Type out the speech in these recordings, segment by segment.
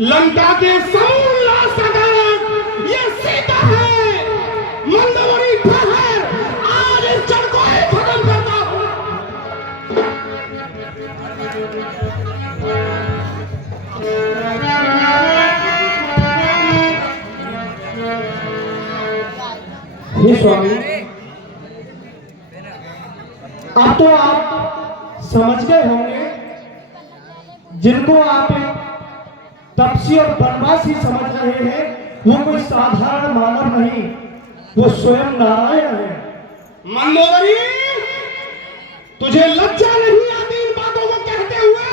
लंका के समूल नाशक ये सीता है। मंदोदरी ठहर, आज इस जड़ को ही खत्म करता हूं। हे स्वामी, अब तो आप समझ गए होंगे जिनको आप तपस्वी और वनवासी समझ रहे हैं वो कोई साधारण मानव नहीं, वो स्वयं नारायण है। मंदोदरी, तुझे लज्जा नहीं आती इन बातों को कहते हुए?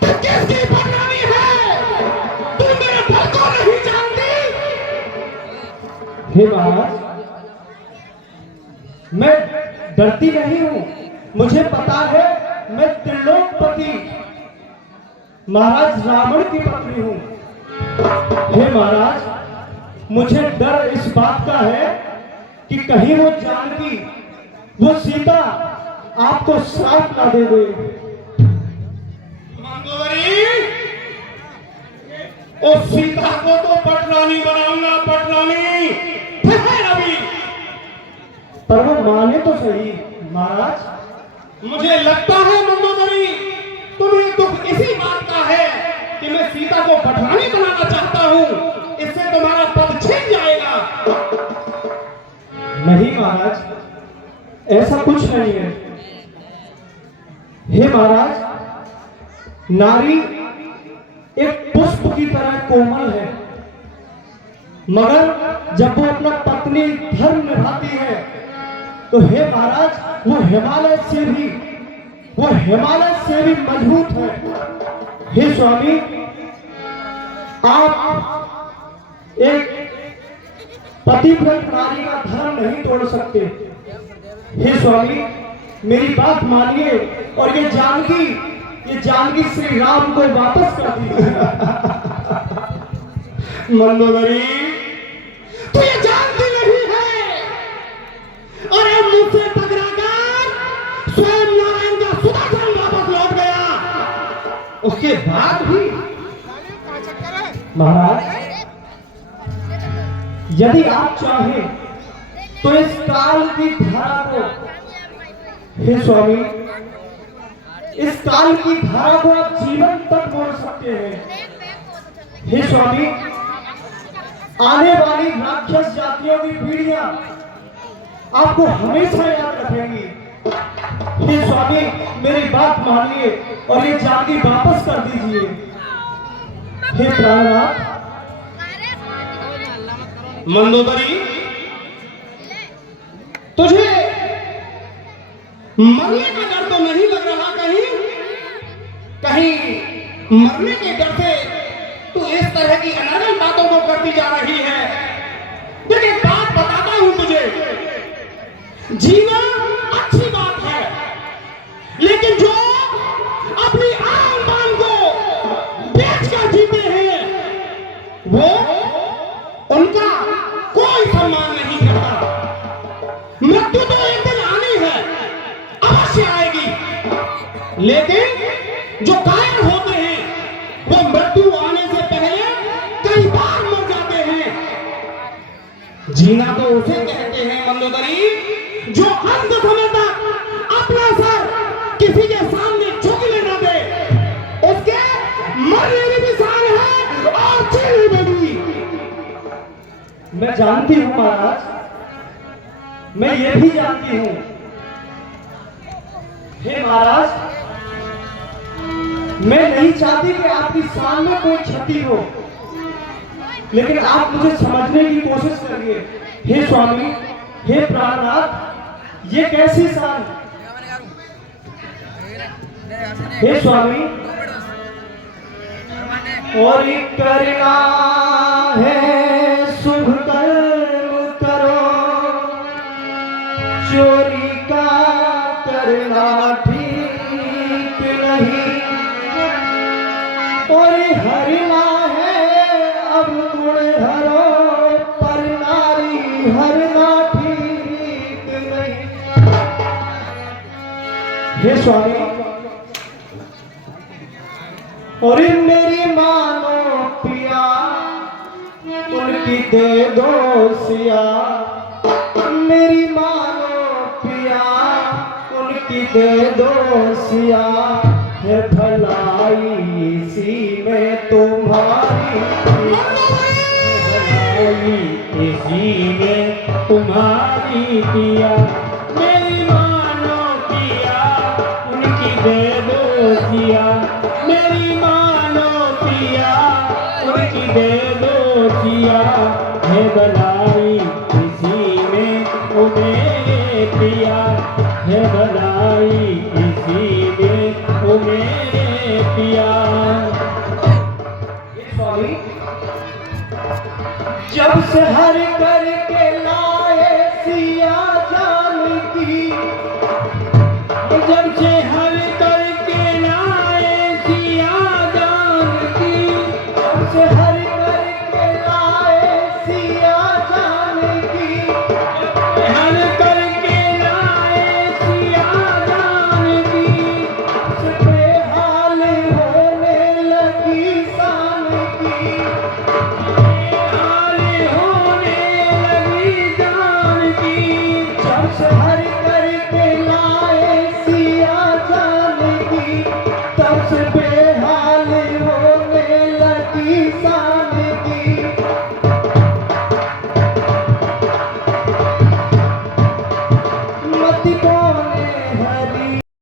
तू किसकी बदनामी है? तू मेरे बल को नहीं जानती? हे महाराज, मैं डरती नहीं हूं, मुझे पता है मैं त्रिलोकपति महाराज रावण की पत्नी हूं। हे महाराज, मुझे डर इस बात का है कि कहीं वो जानकी, वो सीता आपको श्राप ना दे दे। मंदोदरी, उस सीता को तो पटरानी बनाऊंगा, पटरानी। ठहर अभी। पर वो माने तो सही महाराज। मुझे लगता है मंदोदरी, तुम्हें दुख इसी बात का है कि मैं सीता को पटरानी बनाना चाहता हूं। इससे तुम्हारा पद छिन जाएगा। नहीं महाराज, ऐसा कुछ नहीं है। हे महाराज, नारी एक पुष्प की तरह कोमल है, मगर जब वो अपना पत्नी धर्म निभाती है तो हे महाराज, वो हिमालय से भी मजबूत है। हे स्वामी, आप एक पतिव्रत नारी का धर्म नहीं तोड़ सकते। हे स्वामी, मेरी बात मानिए और ये जानकी श्री राम को वापस कर दीजिए। मंदोदरी, तू ये जानती नहीं है, और अब मुझसे टकराकर स्वयं नारायण का सुदर्शन वापस लौट गया। उसके बाद भी महाराज, यदि आप चाहें तो इस काल की धारा को, हे स्वामी, इस काल की धारा को आप जीवन तक मोड़ सकते हैं। हे स्वामी, आने वाली राक्षस जातियों की पीढ़ियां आपको हमेशा याद रखेंगी। हे स्वामी, मेरी बात मानिए और ये जानकी वापस कर दीजिए। हे प्राणनाथ। मंदोदरी, तुझे मरने का डर तो नहीं लग रहा? कहीं मरने के डर से तू इस तरह की अनादर बातों को करती जा रही है। देख, एक बात बताता हूं तुझे, जीवन अच्छी बात है, लेकिन जो अपनी आन बान को बेचकर जीते हैं वो उनका कोई सम्मान नहीं करता। मृत्यु तो एक दिन आनी है, अवश्य आएगी, लेकिन जो कायर होते हैं वो मृत्यु आने से पहले कई बार मर जाते हैं। जीना तो उसे कहते हैं मंदोदरी, जो अंत समय तक अपना सर किसी के सामने झुकने न दे। उसके मरने में भी शान है और जीने में भी। मैं जानती हूं महाराज, मैं ये भी जानती हूं। हे महाराज, मैं नहीं चाहती कि आपकी शान में कोई क्षति हो, लेकिन आप मुझे समझने की कोशिश करिए। हे स्वामी, हे प्राणनाथ, ये कैसी शान? हे स्वामी, और करना है शुभ कर्म करो, चोरी का करना ठीक नहीं, और हरना है अब गुण हरो, पर नारी हरना ठीक नहीं। हे स्वामी, और मेरी मानो उनकी दे दो सिया, मेरी मानो पिया उनकी दे दो सिया, है भलाई इसी में तुम्हारी, भलाई इसी में तुम्हारी पिया, मेरी मानो पिया उनकी दे दो सिया, मेरी मानो पिया उनकी दे दो सिया, है भलाई इसी में ओ मेरे पिया, है भलाई इसी में ओ मेरे पिया। स्वामी जब से हर करके लाए सिया जान की, जब से हर करके लाए सिया जान की, जब से हर करके लाए सिया जान की, हर करके लाए सिया जान की, सब बेहाल होने लगी शान की, बेहाल होने लगी जान की, जब से हर करके लाए सिया जान की, तब से